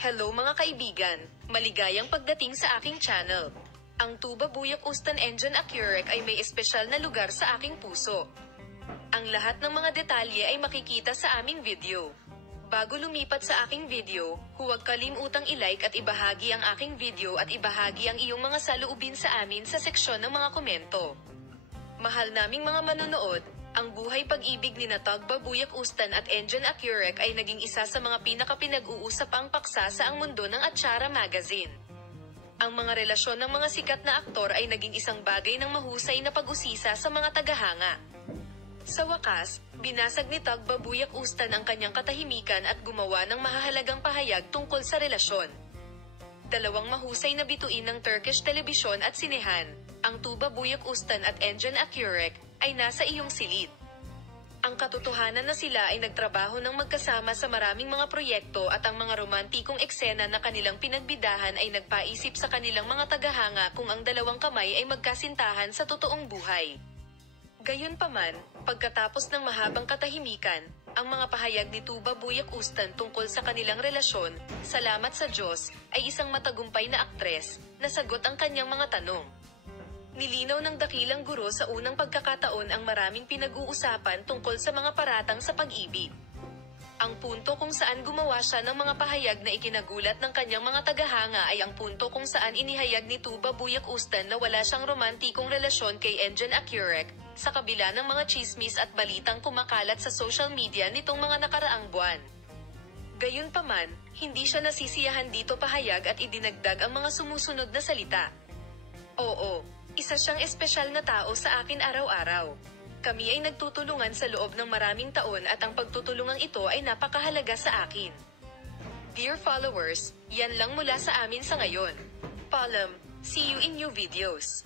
Hello mga kaibigan, maligayang pagdating sa aking channel. Ang Tuba Buyak Ustan Engine Accurec ay may espesyal na lugar sa aking puso. Ang lahat ng mga detalye ay makikita sa aming video. Bago lumipat sa aking video, huwag kalimutang i-like at ibahagi ang aking video at ibahagi ang iyong mga saloobin sa amin sa seksyon ng mga komento. Mahal naming mga manonood, ang buhay pag-ibig ni Tuba Buyak Ustan at Engine Accurec ay naging isa sa mga pinakapinag-uusap ang paksa sa ang mundo ng Atsara Magazine. Ang mga relasyon ng mga sikat na aktor ay naging isang bagay ng mahusay na pag-usisa sa mga tagahanga. Sa wakas, binasag ni Tuba Buyak Ustan ang kanyang katahimikan at gumawa ng mahahalagang pahayag tungkol sa relasyon. Dalawang mahusay na bituin ng Turkish telebisyon at sinehan, ang Tuba Buyak Ustan at Engine Accurec, ay nasa iyong silid. Ang katotohanan na sila ay nagtrabaho ng magkasama sa maraming mga proyekto at ang mga romantikong eksena na kanilang pinagbidahan ay nagpaisip sa kanilang mga tagahanga kung ang dalawang kamay ay magkasintahan sa totoong buhay. Gayunpaman, pagkatapos ng mahabang katahimikan, ang mga pahayag ni Tuba Buyak Ustan tungkol sa kanilang relasyon, salamat sa Diyos, ay isang matagumpay na aktres, na sagot ang kanyang mga tanong. Nilinaw ng dakilang guro sa unang pagkakataon ang maraming pinag-uusapan tungkol sa mga paratang sa pag-ibig. Ang punto kung saan gumawa siya ng mga pahayag na ikinagulat ng kanyang mga tagahanga ay ang punto kung saan inihayag ni Tuba Buyak Ustan na wala siyang romantikong relasyon kay Engine Accurec, sa kabila ng mga chismis at balitang kumakalat sa social media nitong mga nakaraang buwan. Gayunpaman, hindi siya nasisiyahan dito pahayag at idinagdag ang mga sumusunod na salita. Oo, isa siyang espesyal na tao sa akin araw-araw. Kami ay nagtutulungan sa loob ng maraming taon at ang pagtutulungang ito ay napakahalaga sa akin. Dear followers, yan lang mula sa amin sa ngayon. Paalam, see you in new videos.